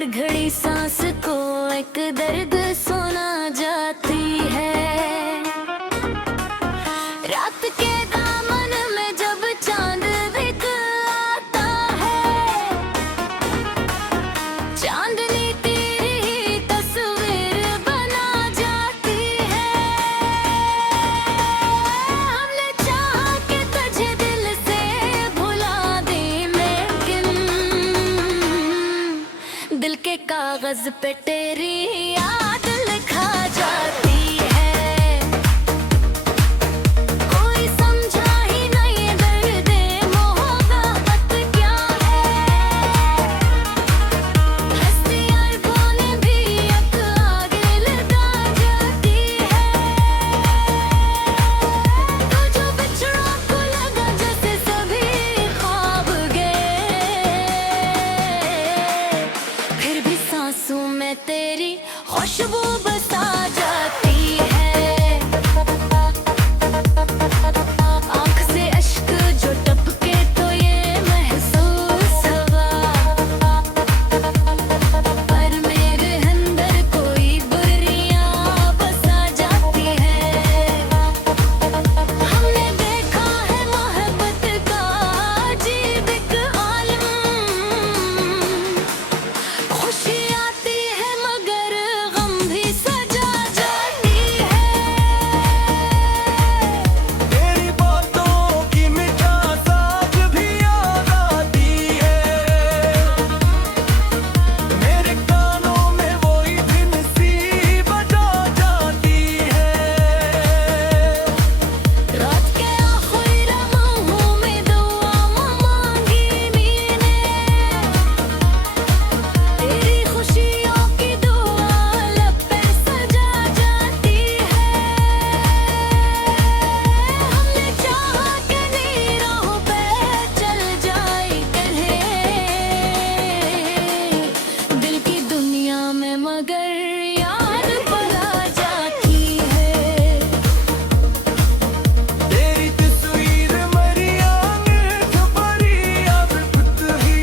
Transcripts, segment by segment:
हर घड़ी सांस को एक दर्द सुना जाती है। रात के दामन में जब चांद दिखलाता है, चांदनी तेरी तस्वीर बना जाती है। हमने चाहा कि तुझे दिल से भुला दें, लेकिन दिल के कागज पे तेरी याद लिखा जाती है। कोई समझा ही नहीं दर्द मोहब्बत क्या है। हंसती अरबों ने भी एक आगे लगा जाती है। तो जो बिछड़ा को लगा जैसे सभी ख्वाब गए, फिर भी सांसों में तेरी खुशबू बसा जाती है। आँख से अश्क जो टपके तो ये महसूस हुआ, पर मेरे अंदर कोई बुरियां बसा जाती है। हमने देखा है मोहब्बत का अजीब एक आलम, खुशी आती है मगर गम भी सजा जाती है। तेरी बातों की मिठास आज भी याद आती है। मेरे कानों में वही दिन सी बजा जाती है। रात के आखिरी लम्हों में दुआ मांगी मैंने, तेरी खुशियों की दुआ लब पे सजा जाती है। हमने चाहा कि नीरों पे चल जाए कहीं दिल की दुनिया में, मगर याद पड़ा जाती है। तेरी तस्वीर मरी आंखें भरी अब खुद ही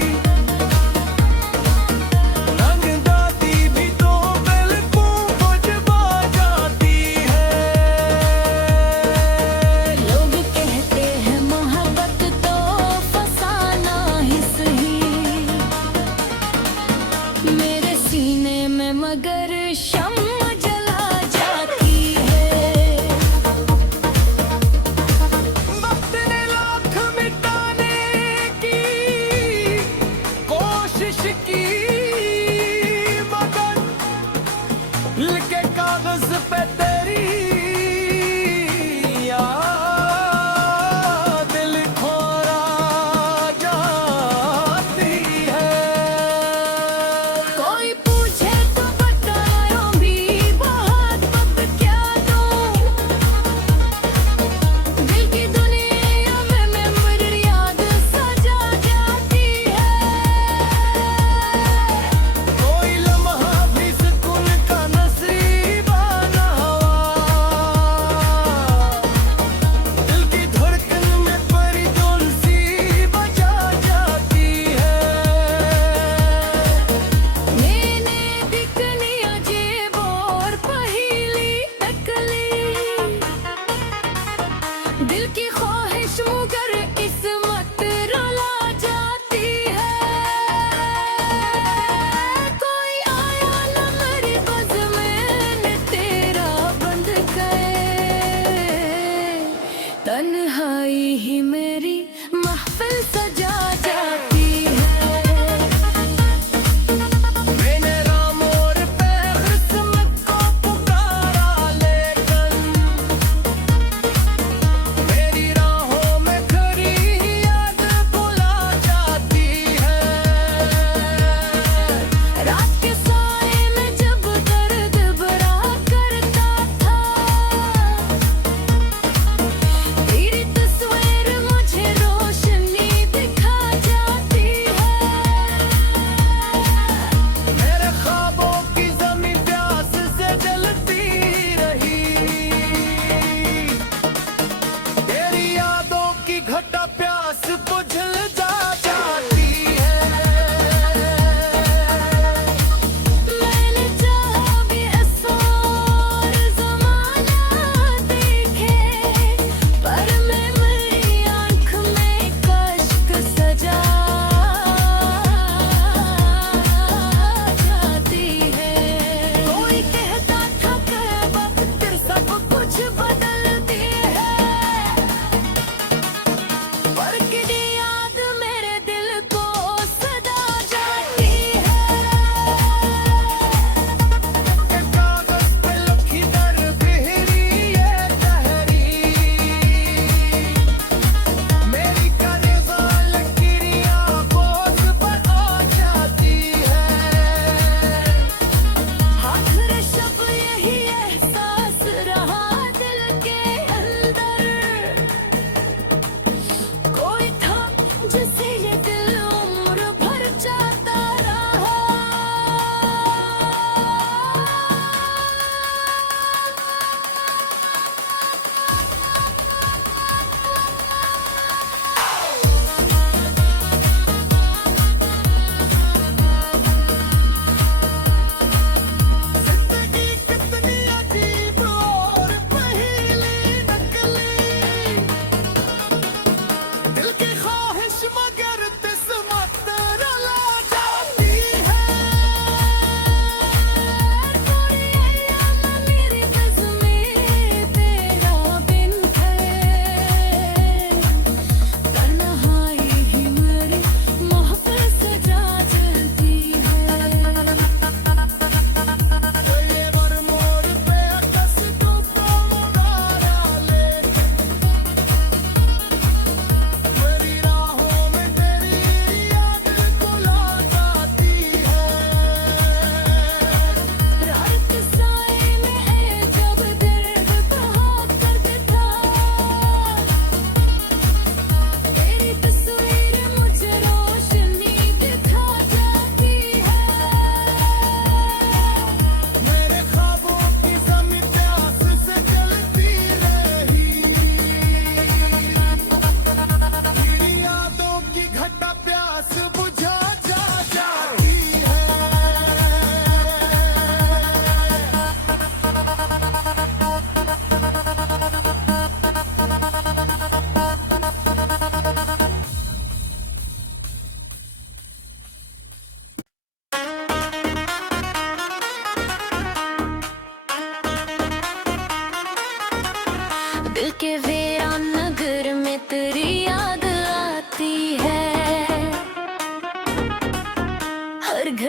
रंग दाती भी तो बिल्कुल बुझा जाती है। लोग कहते हैं मोहब्बत तो फसाना ही सही, मेरे सीने में मगर शम्म जला जाती है। वक्त ने लाख मिटाने की कोशिश की, मगर लिखे कागज पे तेरी याद लिखोरा जाती है। कोई पूछे तो बताऊं भी बहुत वक्त क्या दूं, दिल की दुनिया में मेमोरी याद सजा जाती है। कोई लम्हा भी सुकून का नसीबा न हुआ, दिल की धड़कन में परी तुलसी बजा जाती है। मैंने दिखनी अजीब और पहेली तकली, दिल की ख्वाहिश मगर किस्मत रुला जाती है। कोई आया न मेरी बज़्म में तेरा बंध गए, तन्हाई ही मेरी महफिल सजा जाती है। मैंने राम और पे किस्मत को पुकारा, लेकिन मेरी राहों में खड़ी याद भुला जाती है। रात के साए में जब दर्द बरा करता था, तेरी तस्वीर मुझे रोशनी दिखा जाती है। मेरे ख्वाबों की ज़मीं प्यास से जलती रही, तेरी यादों की घटा प्यास बुझ जा जाती है।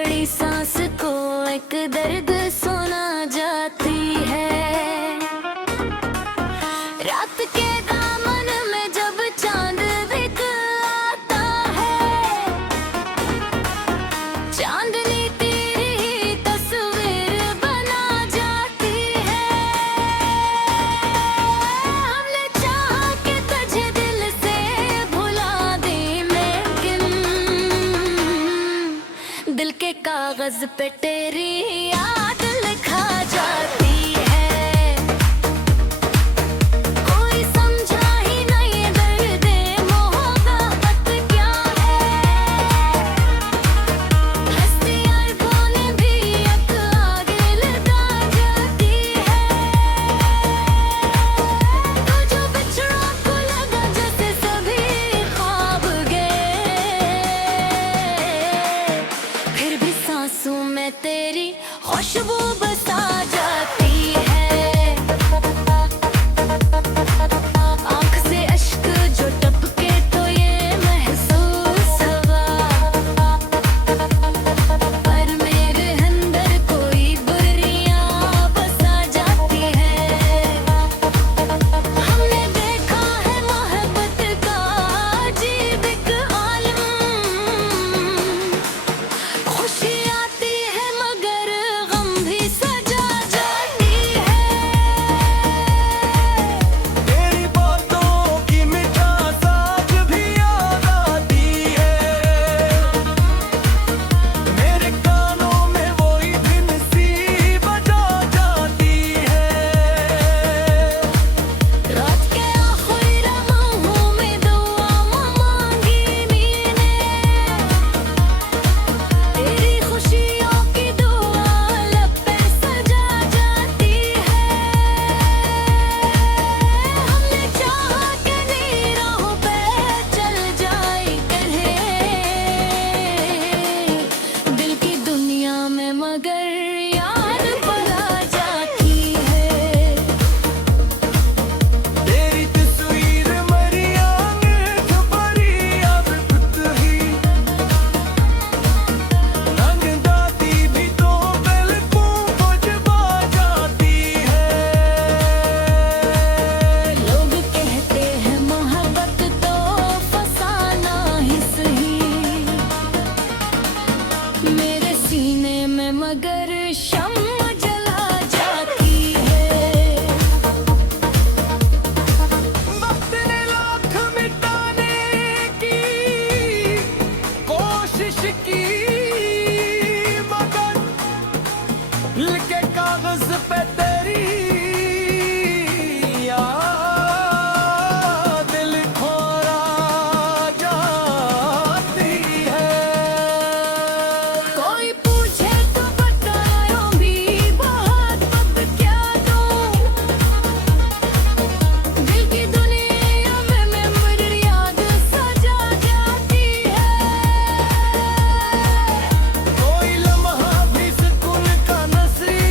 बड़ी सांस को एक दर्द सुना जाती है। रात के दामन में जब चांद दिखलाता है, चांदनी तेरी ही तस्वीर बना जाती है। हमने चाहा कि तुझे दिल से भुला दे, लेकिन दिल के कागज पे तेरी याद लिखा जाती है। कोई समझा ही नहीं दर्द मोहब्बत क्या है। हंसती आंखों ने भी एक आगे लगा जाती है। तो जो बिछड़ा को लगा जैसे सभी ख्वाब गए, फिर भी सांसों में तेरी खुशबू बसा जाती है। आँख से अश्क जो टपके तो ये महसूस हुआ, पर मेरे अंदर कोई बुरियां बसा जाती है। हमने देखा है मोहब्बत का अजीब एक आलम, खुशी आती है मगर गम भी सजा जाती है। तेरी बातों की मिठास आज भी याद आती है। मेरे कानों में वही धुन सी बजा जाती है। रात के आखिरी लम्हों में दुआ मांगी मैंने, तेरी खुशियों की दुआ लब पे सजा जाती है। हमने चाहा कि नीरों पे चल जाए कहे, दिल की दुनिया में मगर याद पड़ा जाती है। तेरी तस्वीर मरी आंख भरी अब खुद ही रंग दाती भी तो बिल्कुल बुझवा जाती है। लोग कहते हैं मोहब्बत तो फसाना ही सही, मेरे सीने में मगर शम्म जला जाती है। वक्त ने लाख मिटाने की कोशिश की, मगर लिखे कागज पे तेरी याद लिखोरा जाती है। कोई पूछे तो बताओ भी बहुत वक्त क्या दूं, दिल की दुनिया में मेमोरी याद सजा जाती है। कोई लम्हा भी सुकून का नसीब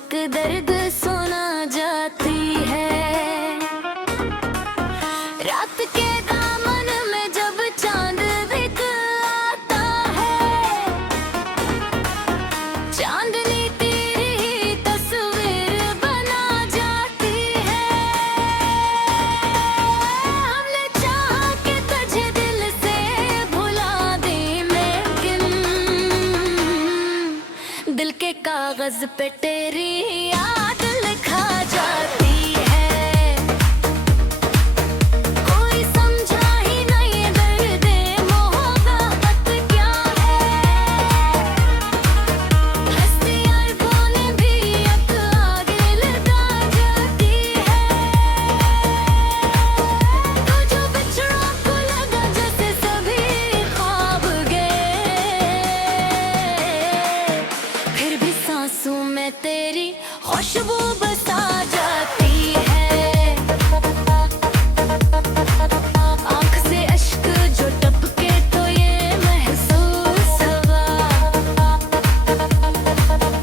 एक दर्द सुना जाती है। रात के दामन में जब चांद दिखलाता है, चांदनी तेरी ही तस्वीर बना जाती है। हमने चाहा कि तुझे दिल से भुला दें, लेकिन दिल के कागज पे तेरी याद लिखा जाती है। कोई समझा ही नहीं दर्द मोहब्बत क्या है। हंसती अरबों ने भी एक आगे लगा जाती है। तो जो बिछड़ों को लगा जैसे सभी ख्वाब गए, फिर भी सांसों में तेरी खुशबू बसा जाती है। आँख से अश्क जो टपके तो ये महसूस हुआ,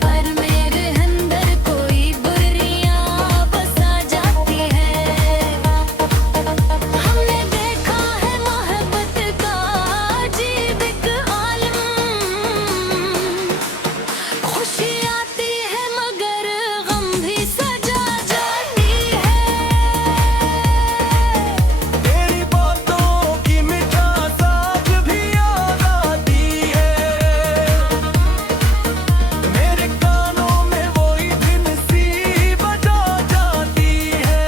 पर मेरे अंदर कोई बुरियां बसा जाती है। हमने देखा है मोहब्बत का अजीब एक आलम, खुशी आती है मगर गम भी सजा जाती है। तेरी बातों की मिठास आज भी याद आती है। मेरे कानों में वही दिन सी बजा जाती है।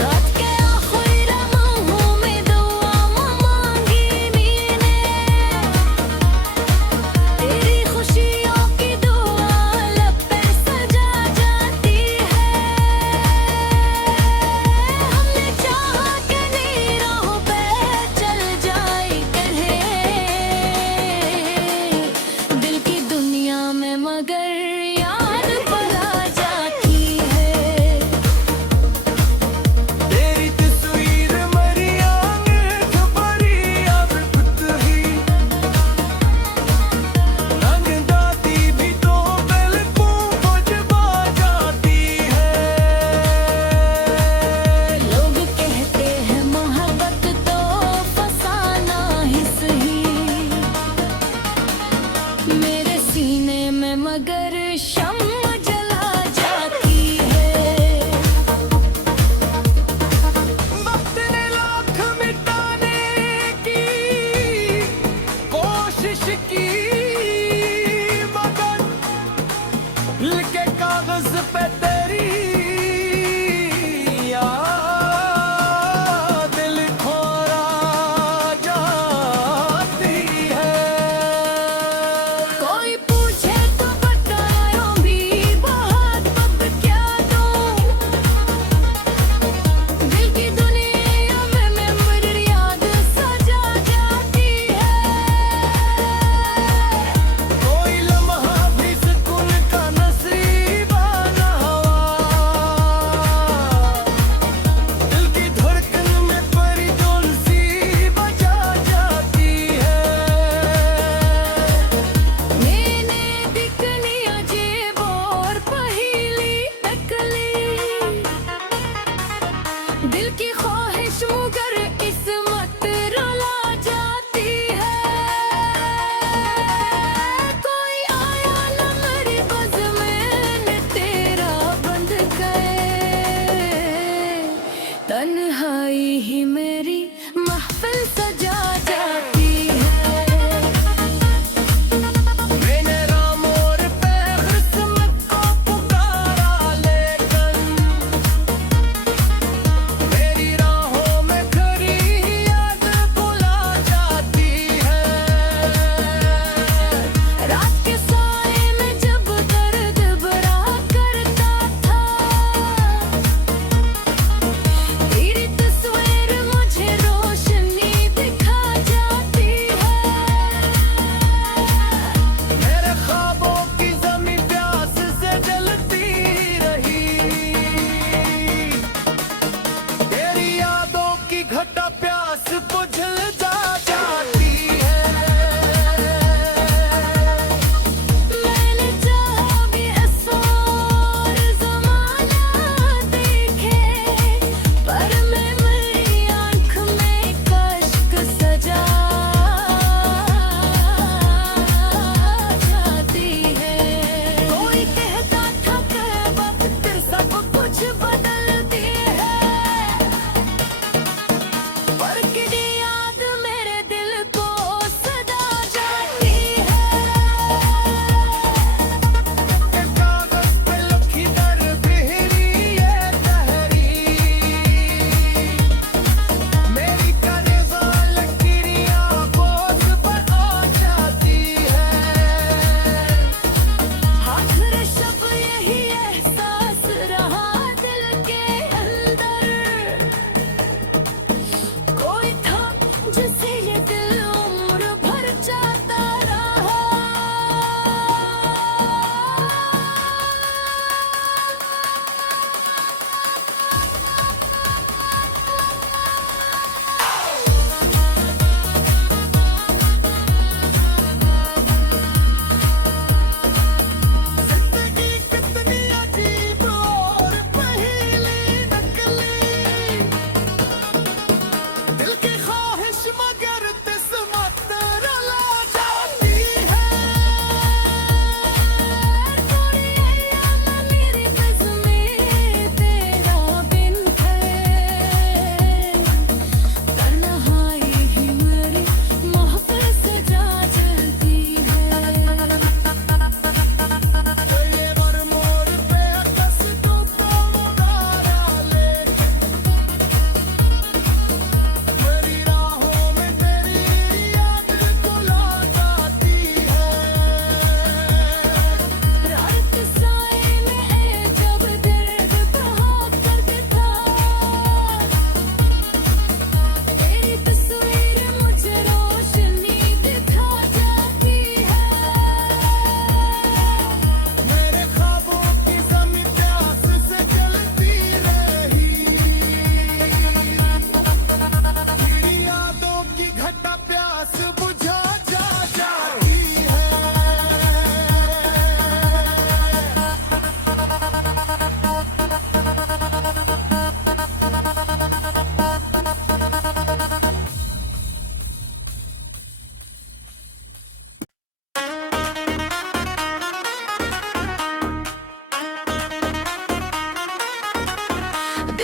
रात के आखिरी लम्हों में दुआ मांगी मैंने, तेरी खुशियों की दुआ लब पे सजा जाती है। हमने चाहा कि नीरों पे चल जाए कहे दिल की दुनिया में, मगर याद भुला जाती है। तेरी तस्वीर मरी आंख भरी अब खुद ही रंग दाती भी तो बिल्कुल बुझा जाती है। लोग कहते हैं मोहब्बत तो फसाना ही सही, मेरे सीने में मगर शम्म जला जाती है। वक्त ने लाख मिटाने की कोशिश की, मगर लिखे कागज पे तेरी याद लिखोरा जाती है। कोई पूछे तो बताओ भी बहुत वक्त क्या दूं, दिल की दुनिया में मेमोरी याद सजा जाती है। कोई लम्हा भी सुकून का नसीबा न हुआ,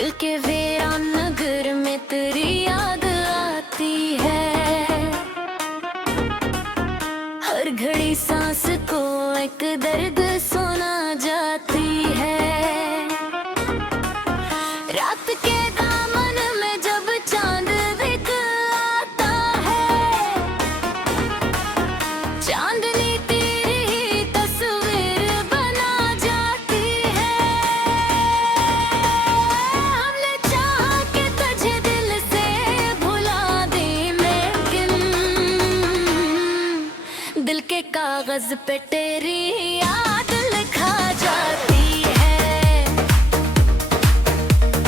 दिल के वीरान नगर में तेरी याद आती है। हर घड़ी सांस को एक दर्द सुना जाती है। रात के दामन में जब चांद दिखलाता है, चांदनी तेरी तस्वीर बना जाती है। हमने चाहा कि तुझे दिल से भुला दे, लेकिन दिल के कागज पे तेरी याद लिखा जाती है।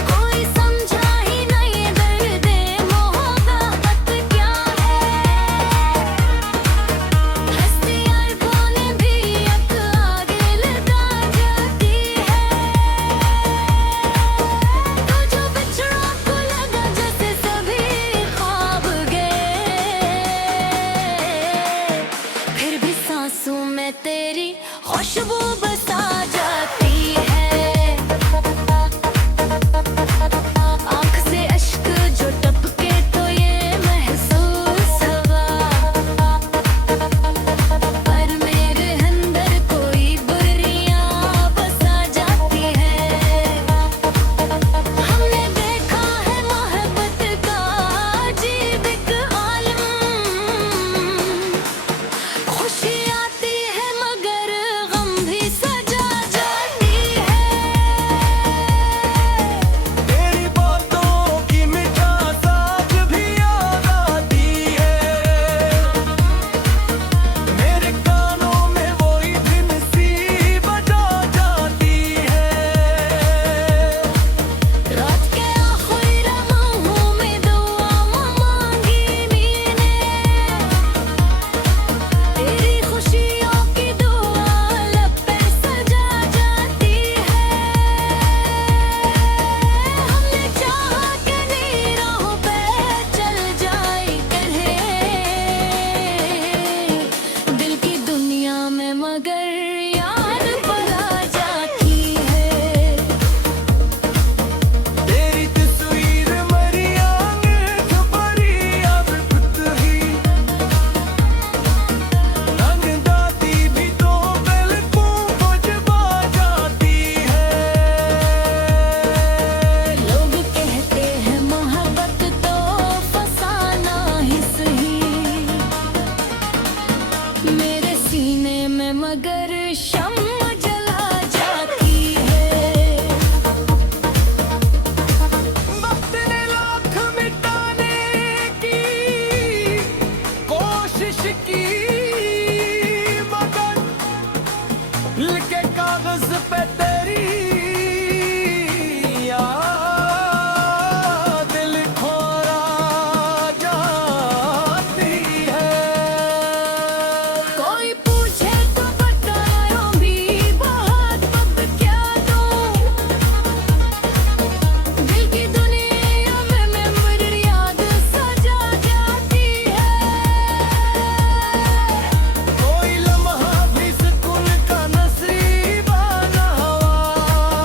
कोई समझा ही नहीं दर्द मोहब्बत क्या है। हंसती अरबों ने भी एक आगे लगा जाती है। तो जो बिछड़ा को लगा जैसे सभी ख्वाब गए, फिर भी सांसों में तेरी खुशबू बसा जाती है। आँख से अश्क जो टपके तो ये महसूस हुआ, पर मेरे अंदर कोई बुरियां बसा जाती है। हमने देखा है मोहब्बत का अजीब एक आलम, खुशी आती है मगर गम भी सजा जाती है। तेरी बातों की मिठास आज भी याद आती है। मेरे कानों में वही दिन सी बजा जाती है। रात के आखिरी लम्हों में दुआ मांगी मैंने, तेरी खुशियों की दुआ लब पे सजा जाती है। हमने चाहा कि नीरों पे चल जाए कहीं दिल की दुनिया में, मगर याद बना जाती है। तेरी तस्वीर मरी आंखें भरी अब खुद ही रंग दाती भी तो बिल्कुल बुझा जाती है। लोग कहते हैं मोहब्बत तो फसाना ही सही, मेरे सीने में मगर शम्म जला जाती है। वक्त ने लाख मिटाने की कोशिश की, मगर लिखे कागज पे तेरी याद लिखोरा जाती है। कोई पूछे तो बताओ भी बहुत अब क्या दूं, दिल की दुनिया में मेमोरी याद सजा जाती है। कोई लम्हा भी सुकून का नसीबा न हुआ,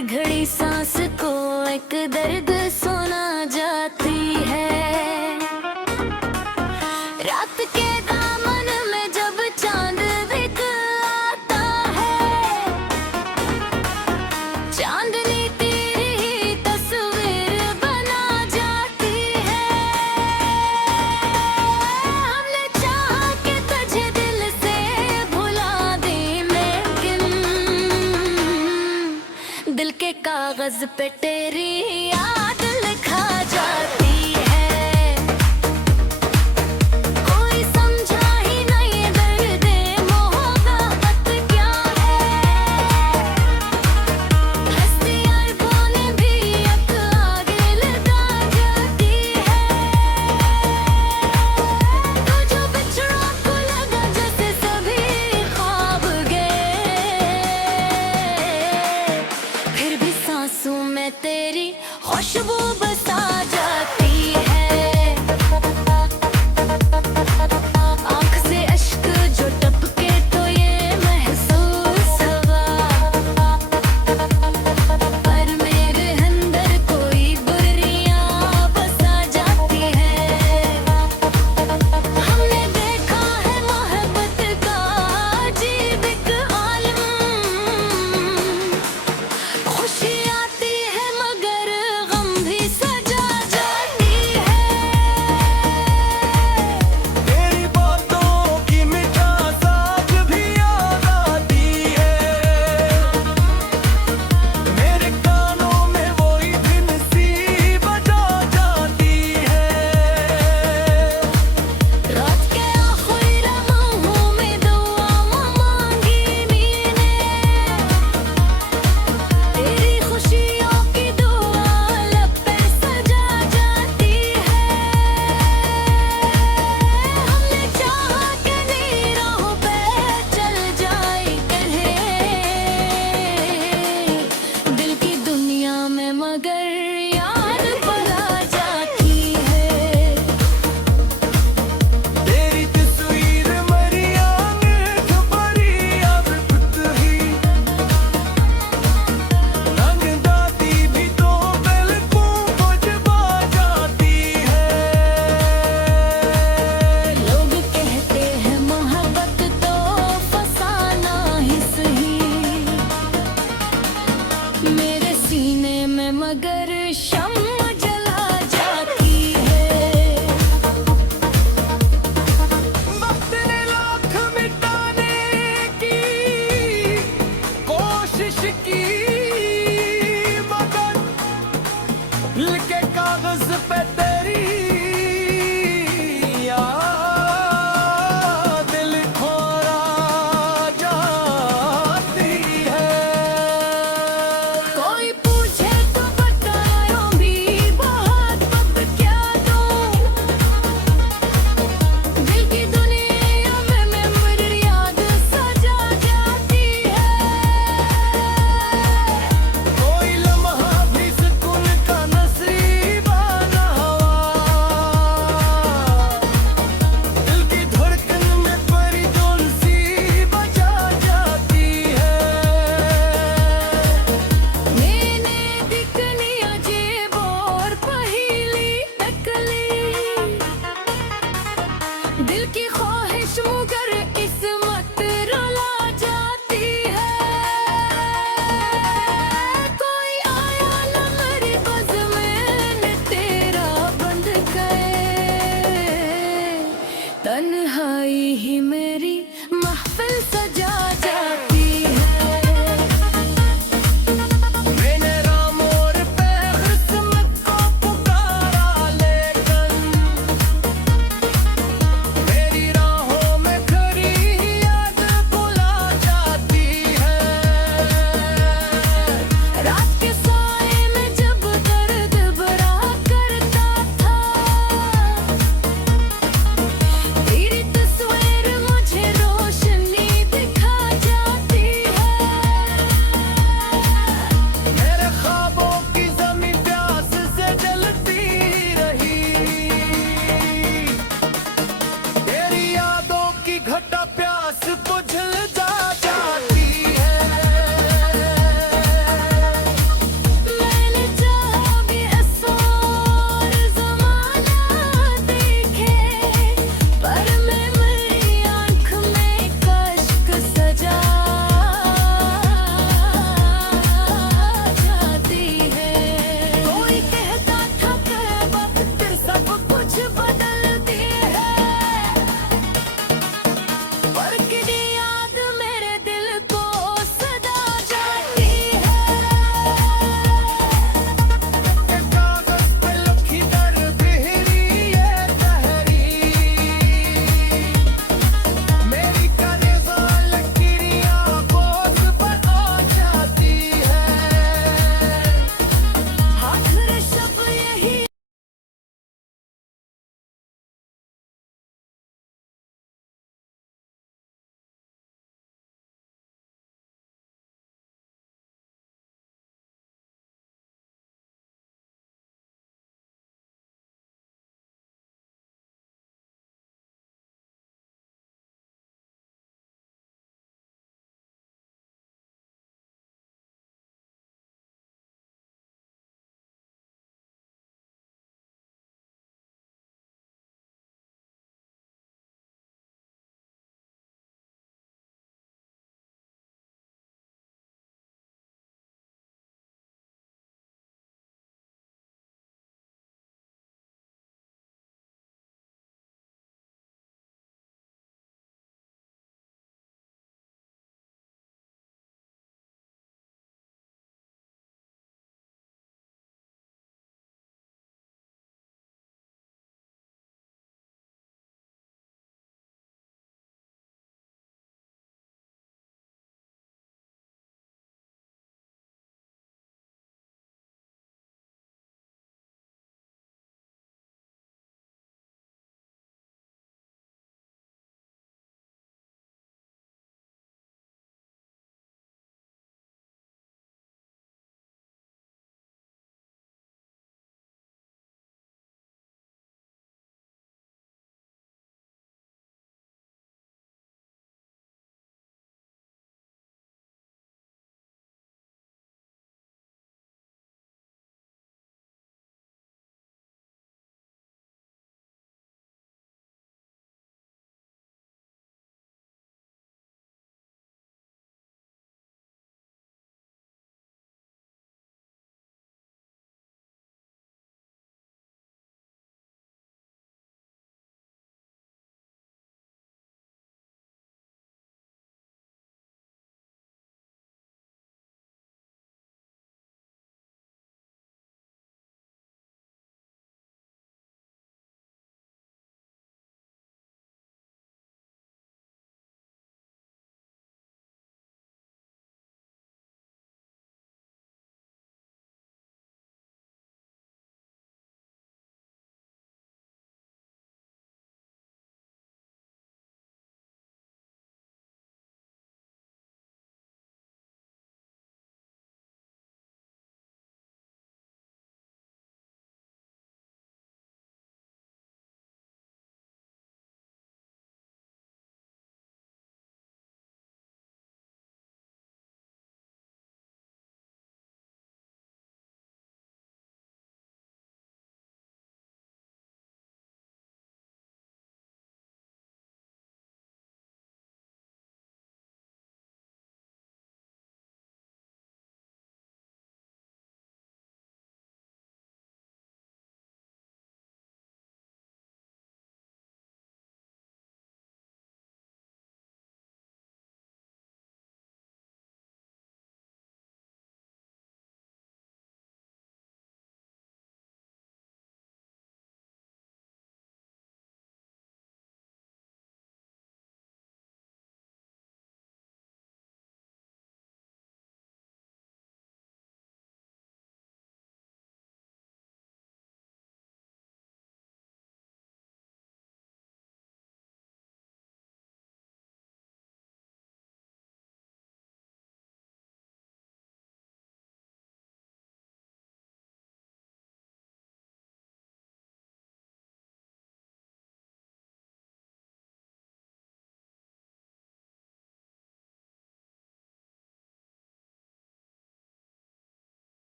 हर घड़ी सांस को एक दर्द सुना जाती है। रात के दामन में जब चांद दिखलाता है, चांदनी तेरी ही तस्वीर बना जाती है। हमने चाहा कि तुझे दिल से भुला दें, लेकिन दिल के कागज पे तेरी याद लिखा जाती है। कोई समझा ही नहीं दर्द मोहब्बत क्या है। हंसती अरबों ने भी एक आगे लगा जाती है। तो जो बिछड़ों को लगा जैसे सभी ख्वाब गए, फिर भी सांसों में तेरी खुशबू बसा जाती है। आँख से अश्क जो टपके तो ये महसूस हुआ, पर मेरे अंदर कोई बुरियां बसा जाती है। हमने देखा है मोहब्बत का अजीब एक आलम, खुशी आती है मगर गम भी सजा जाती है। तेरी बातों की मिठास आज भी याद आती है। मेरे कानों में वही दिन सी बजा जाती है। रात के आखिरी लम्हों में दुआ मांगी मैंने, तेरी खुशियों की दुआ लब पे सजा जाती है। हमने चाहा कि नीरों पे चल जाए कहीं दिल की दुनिया में, मगर याद पड़ा जाती है। तेरी तस्वीर मरी आंख भरी अब खुद ही रंग दाती भी तो बिल्कुल बुझा जाती है। लोग कहते हैं मोहब्बत तो फसाना ही सही, मेरे सीने में मगर शम्मा